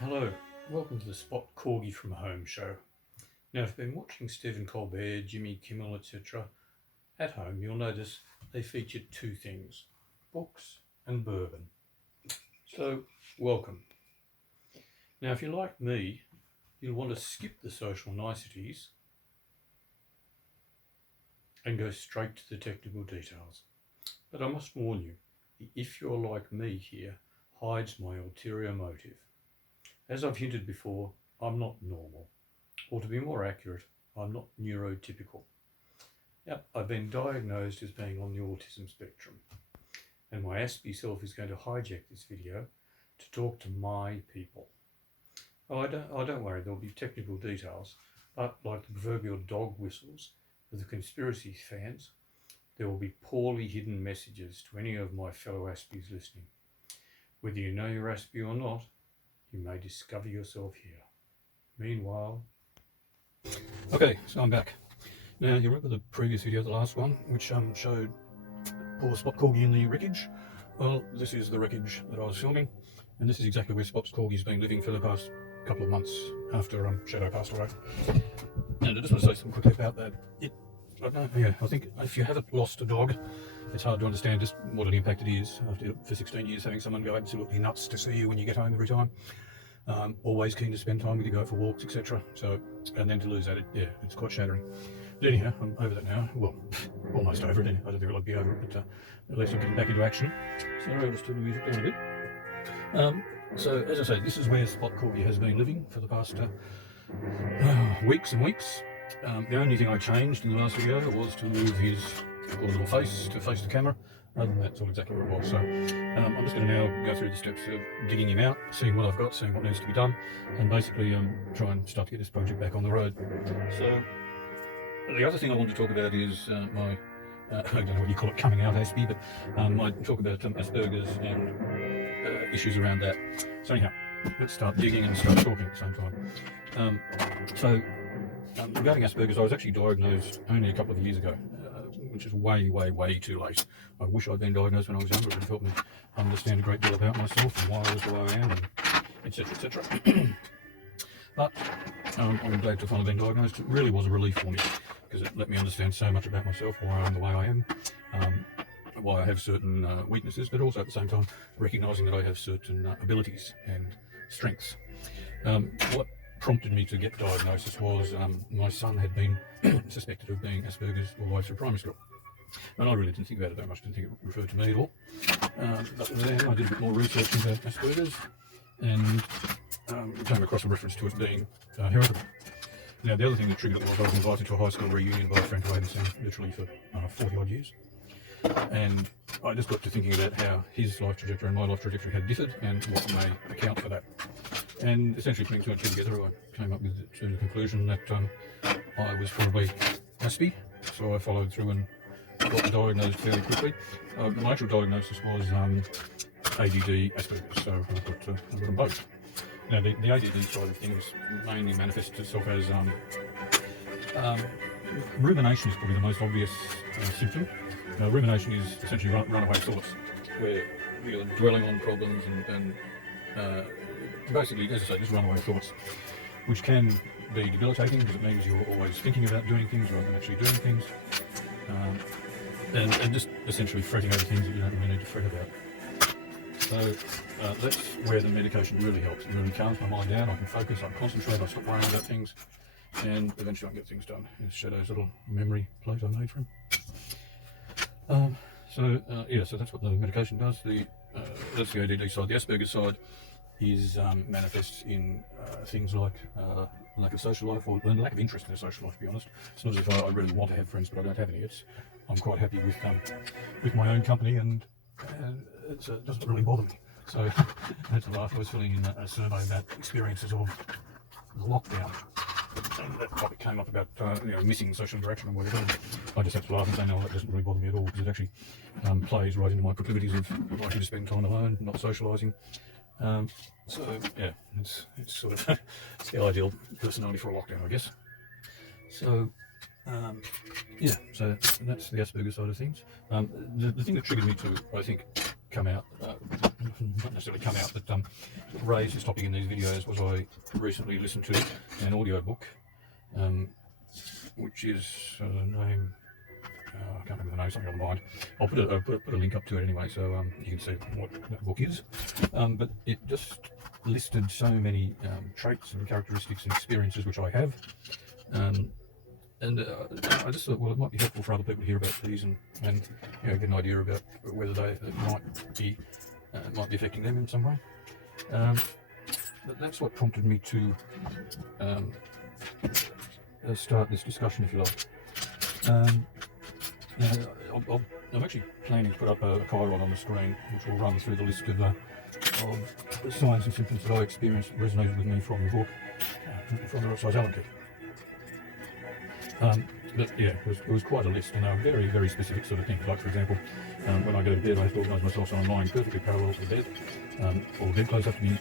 Hello, welcome to the SpotCorgi from Home show. Now, if you've been watching Stephen Colbert, Jimmy Kimmel, etc. at home, you'll notice they featured two things: books and bourbon. So, welcome. Now, if you're like me, you'll want to skip the social niceties and go straight to the technical details. But I must warn you, the "if you're like me" here hides my ulterior motive. As I've hinted before, I'm not normal, or to be more accurate, I'm not neurotypical. Yep, I've been diagnosed as being on the autism spectrum, and my Aspie self is going to hijack this video to talk to my people. Oh, don't worry, there'll be technical details, but like the proverbial dog whistles for the conspiracy fans, there will be poorly hidden messages to any of my fellow Aspies listening. Whether you know you're Aspie or not, you may discover yourself here. Meanwhile... Okay, so I'm back. Now, you remember the previous video, the last one, which showed poor Spot Corgi in the wreckage? Well, this is the wreckage that I was filming, and this is exactly where Spot Corgi's been living for the past couple of months after Shadow passed away. And I just want to say something quickly about that. I think if you haven't lost a dog, it's hard to understand just what an impact it is for 16 years having someone go absolutely nuts to see you when you get home every time. Always keen to spend time with you, go for walks, etc. So, and then to lose that, it's quite shattering. But anyhow, I'm over that now. Well, almost over it. I don't think I'll be over it, but at least I'm getting back into action. So I'll just turn the music down a bit. So, as I say, this is where Spot Corgi has been living for the past weeks and weeks. The only thing I changed in the last video was to move his little face to face the camera. Other than that, it's all exactly where it was. So I'm just going to now go through the steps of digging him out, seeing what I've got, seeing what needs to be done, and basically try and start to get this project back on the road. So the other thing I want to talk about is my, I don't know what you call it, coming out Aspie, but I talk about Asperger's and issues around that. So anyhow, let's start digging and start talking at the same time. Regarding Asperger's, I was actually diagnosed only a couple of years ago, which is way too late. I wish I'd been diagnosed when I was younger. It would have helped me understand a great deal about myself and why I was the way I am, and etc. But I'm glad to have finally been diagnosed. It really was a relief for me, because it let me understand so much about myself, why I am the way I am, why I have certain weaknesses, but also at the same time recognising that I have certain abilities and strengths. What prompted me to get diagnosis was my son had been suspected of being Asperger's all the way through primary school. And I really didn't think about it that much, didn't think it referred to me at all. But then I did a bit more research into Asperger's and came across a reference to it being heritable. Now, the other thing that triggered it was I was invited to a high school reunion by a friend who I hadn't seen literally for 40 odd years. And I just got to thinking about how his life trajectory and my life trajectory had differed and what may account for that. And essentially putting two and two together, I came up with the conclusion that I was probably Aspie, so I followed through and got diagnosed fairly quickly. My actual diagnosis was ADD Asperger's, so I've got them both. Now, the ADD side of things mainly manifests itself as rumination is probably the most obvious symptom. Rumination is essentially runaway thoughts, where you're dwelling on problems and basically, as I say, just runaway thoughts, which can be debilitating because it means you're always thinking about doing things rather than actually doing things, and just essentially fretting over things that you don't really need to fret about. So that's where the medication really helps. It really calms my mind down. I can focus, I can concentrate, I stop worrying about things, and eventually I can get things done. Here's Shadow's little memory plate I made for him. So that's what the medication does. That's the ADD side. The Asperger's side is manifests in things like lack of social life, or lack of interest in a social life, to be honest. It's not as if I really want to have friends, but I don't have any. I'm quite happy with my own company, and it doesn't really bother me. So that's a laugh. I was filling in a survey about experiences of lockdown, and that topic came up about missing social interaction and whatever. I just have to laugh and say, no, that doesn't really bother me at all, because it actually plays right into my proclivities of liking to spend time alone, not socialising. So yeah, it's sort of it's the ideal personality for a lockdown, I guess. So so that's the Asperger's side of things. The thing that triggered me to, I think, come out not necessarily come out, but raise this topic in these videos was I recently listened to an audio book, which is the name. I can't remember the name, something on the mind. I'll put a link up to it anyway, so you can see what that book is. But it just listed so many traits and characteristics and experiences which I have, and I just thought, well, it might be helpful for other people to hear about these and get an idea about whether it might be affecting them in some way. But that's what prompted me to start this discussion, if you like. I'm actually planning to put up a chiron on the screen, which will run through the list of the signs and symptoms that I experienced that resonated with me from the book, from the Rothschild Allen kit. But yeah, it was quite a list, and they were very, very specific sort of things. Like, for example, when I go to bed, I have to organise myself so I'm lying perfectly parallel to the bed. All the bedclothes have to be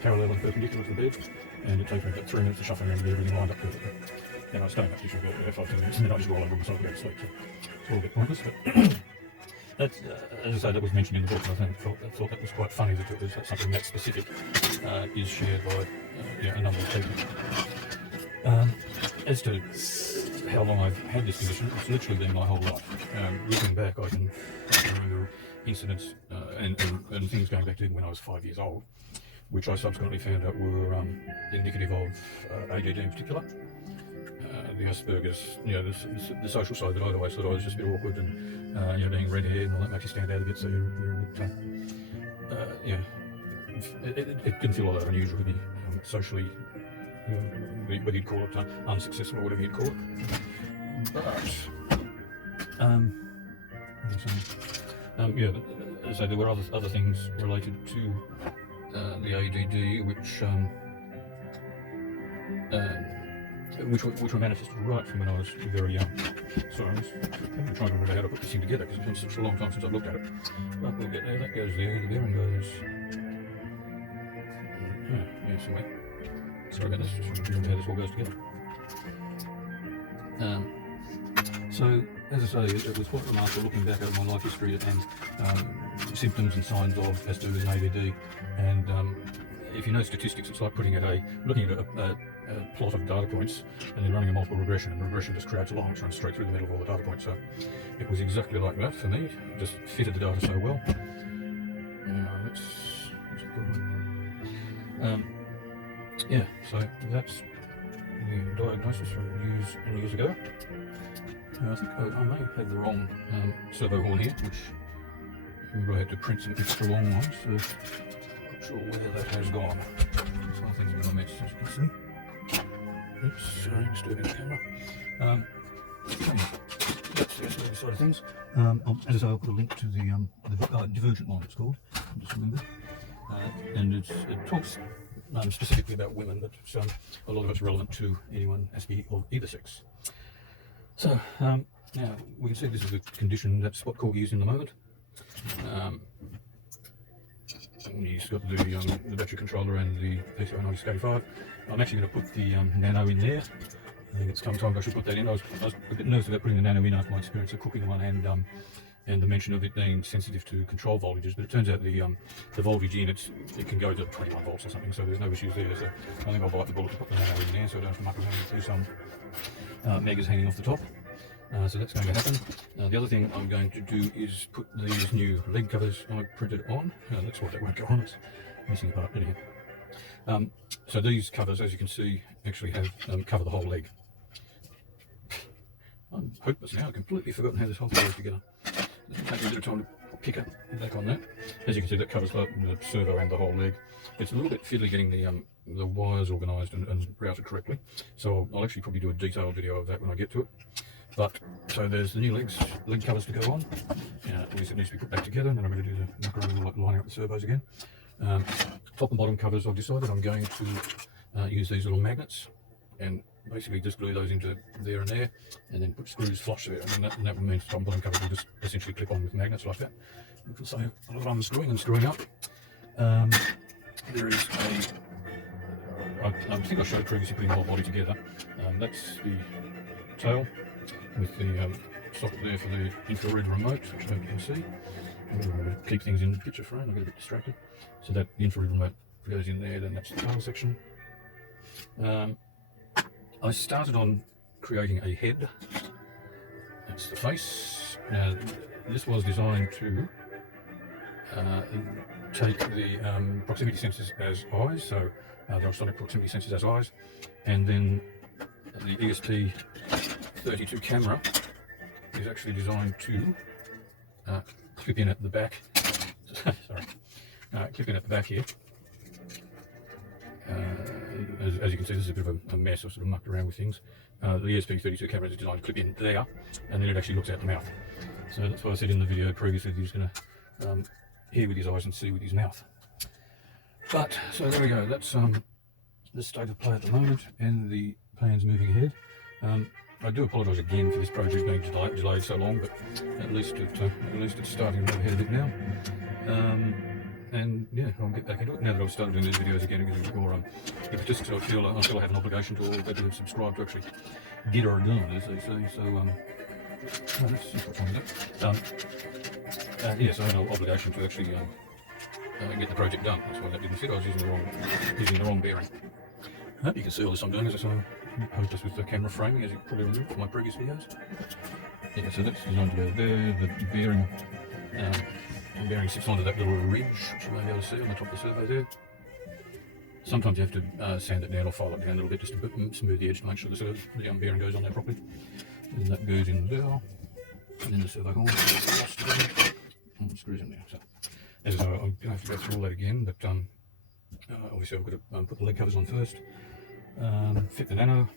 parallel and perpendicular to the bed, and it takes me about 3 minutes to shuffle around and get everything lined up perfectly. And I stay in that position for about 5-10 minutes, and then I just roll over myself and go to sleep. So it's all a bit pointless, but that's, as I say, that was mentioned in the book, and I thought that was quite funny that it was something that specific is shared by a number of people. As to how long I've had this condition, it's literally been my whole life. Looking back, I can remember incidents and things going back to even when I was 5 years old, which I subsequently found out were indicative of ADD in particular. The Asperger's, the social side that I'd always thought I was just a bit awkward, and being red-haired and all that makes you stand out a bit, so you're a bit, it can feel a lot unusual to be socially, whether you'd call it unsuccessful or whatever you'd call it. But so there were other things related to the ADD which were manifested right from when I was very young. Sorry, I'm trying to remember how to put this thing together because it's been such a long time since I've looked at it. But we'll get there. That goes there. The bearing goes. Somewhere. Sorry about this. Just remember how this all goes together. So, as I say, it was quite remarkable looking back over my life history and symptoms and signs of Asperger's and ADD. And if you know statistics, it's like looking at a plot of data points and then running a multiple regression, and the regression just crowds along, it runs straight through the middle of all the data points. So it was exactly like that for me. It just fitted the data so well. That's a good one. So that's the diagnosis from years ago. I think I may have had the wrong servo horn here, which remember I had to print some extra long ones, so I'm not sure where that has gone. Some things have been a mess, as you can see. Oops, sorry, disturbing the camera. That's the side of things. As I say, I'll put a link to the Divergent line, it's called, just remember. And it talks specifically about women, but a lot of it's relevant to anyone Aspie of either sex. So, now we can see this is a condition that SpotCorgi is in the moment. He's got the battery controller and the PCI-9085. I'm actually going to put the Nano in there. I think it's come time I should put that in. I was a bit nervous about putting the Nano in after my experience of cooking one and the mention of it being sensitive to control voltages, but it turns out the voltage in it can go to 21 volts or something, so there's no issues there. So I think I'll bite the bullet to put the Nano in there so I don't have to muck around with some megas hanging off the top. So that's going to happen. The other thing I'm going to do is put these new leg covers I printed on. That's why that won't go on, it's missing a part anyhow. So these covers, as you can see, actually have cover the whole leg. I'm hopeless now, I've completely forgotten how this whole thing goes together. It'll take me a bit of time to pick up back on that. As you can see, that covers the servo and the whole leg. It's a little bit fiddly getting the wires organised and routed correctly, so I'll actually probably do a detailed video of that when I get to it. But, so there's the new leg covers to go on. Obviously it needs to be put back together, and then I'm going to do the muck around lining up the servos again. Top and bottom covers, I've decided I'm going to use these little magnets and basically just glue those into there and there, and then put screws flush there, and that means top and bottom covers will just essentially clip on with magnets like that, which will save a lot of unscrewing and screwing up. There is I think I showed previously putting the whole body together. That's the tail with the socket there for the infrared remote, which I hope you can see. keep things in the picture frame. I get a bit distracted. So that the infrared remote goes in there, then that's the tail section. I started on creating a head. That's the face. Now, this was designed to take the proximity sensors as eyes, so the ultrasonic proximity sensors as eyes, and then the ESP32 camera is actually designed to clip in at the back. Sorry, clip in at the back here. As you can see, this is a bit of a mess. I've sort of mucked around with things. The ESP32 camera is designed to clip in there, and then it actually looks out the mouth. So that's what I said in the video previously. He's going to hear with his eyes and see with his mouth. But so there we go. That's the state of play at the moment, and the plans moving ahead. I do apologise again for this project being delayed so long, but at least it's starting to move ahead a bit now. And yeah, I'll get back into it now that I've started doing these videos again. It's a bit more just so I feel I have an obligation to all that have subscribed to actually get her done, as they say. So let's just watch on that. Yes, I have an obligation to actually get the project done. That's why that didn't fit. I was using the wrong bearing. I hope you can see all this I'm doing as I'm hopeless with the camera framing, as you probably remember from my previous videos. Yeah, so that's designed to go there. The bearing sits onto that little ridge, which you may be able to see on the top of the servo there. Sometimes you have to sand it down or file it down a little bit just to smooth the edge to make sure the bearing goes on there properly. And that goes in there. And then the servo horn and screws in there. So, as I'm going to have to go through all that again, but obviously I've got to put the leg covers on first, fit the nano,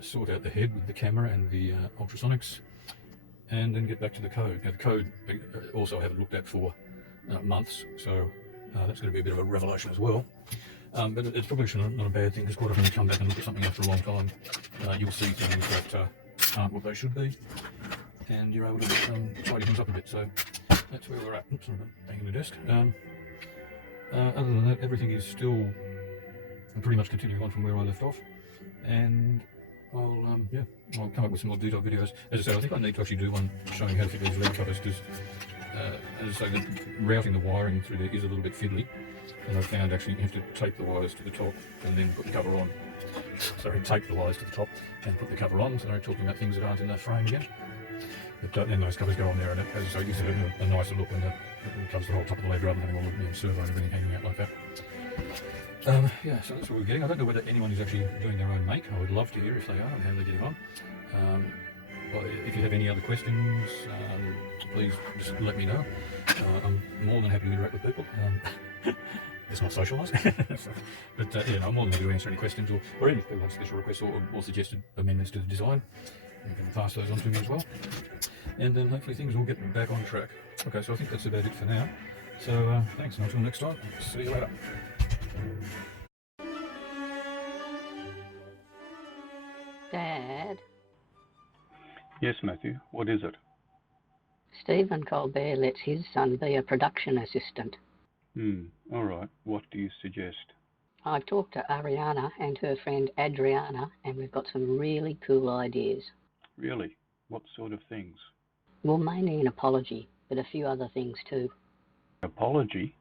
sort out the head with the camera and the ultrasonics, and then get back to the code. Now the code also I haven't looked at for months, so that's going to be a bit of a revelation as well. But it's probably not a bad thing, because quite often you come back and look at something after a long time, you'll see things that aren't what they should be, and you're able to tidy things up a bit. So that's where we're at. Oops, I'm banging the desk. Other than that, everything is still pretty much continuing on from where I left off, and I'll come up with some more detailed videos. As I said, I think I need to actually do one showing how to fit these leg covers, because as I say, routing the wiring through there is a little bit fiddly, and I've found actually you have to tape the wires to the top and then put the cover on. Sorry, tape the wires to the top and put the cover on, so they're talking about things that aren't in the frame again. But then those covers go on there, and as I say, it gives it a nicer look when it covers the whole top of the leg rather than having all the servo and everything hanging out like that. Yeah, so that's what we're getting. I don't know whether anyone is actually doing their own make. I would love to hear if they are and how they're getting on. Well, if you have any other questions, please just let me know. I'm more than happy to interact with people. It's not socialised. But yeah, I'm more than happy to answer any questions, or any people have special requests or suggested amendments to the design. You can pass those on to me as well. And then hopefully things will get back on track. Okay, so I think that's about it for now. So thanks, and until next time, see you later. Dad? Yes, Matthew, what is it? Stephen Colbert lets his son be a production assistant. All right. What do you suggest? I've talked to Ariana and her friend Adriana, and we've got some really cool ideas. Really? What sort of things? Well, mainly an apology, but a few other things too. Apology?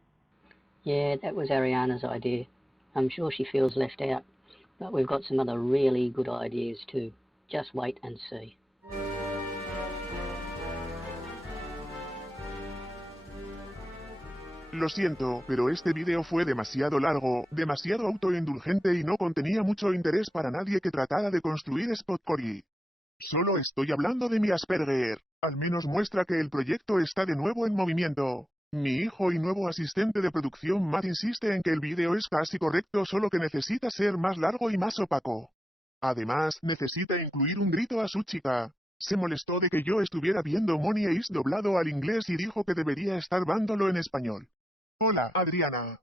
Yeah, that was Ariana's idea. I'm sure she feels left out, but we've got some other really good ideas too. Just wait and see. Lo siento, pero este vídeo fue demasiado largo, demasiado autoindulgente y no contenía mucho interés para nadie que tratara de construir SpotCorgi. Solo estoy hablando de mi Asperger. Al menos muestra que el proyecto está de nuevo en movimiento. Mi hijo y nuevo asistente de producción Matt insiste en que el vídeo es casi correcto, solo que necesita ser más largo y más opaco. Además, necesita incluir un grito a su chica. Se molestó de que yo estuviera viendo Money Heist doblado al inglés y dijo que debería estar viéndolo en español. Hola, Adriana.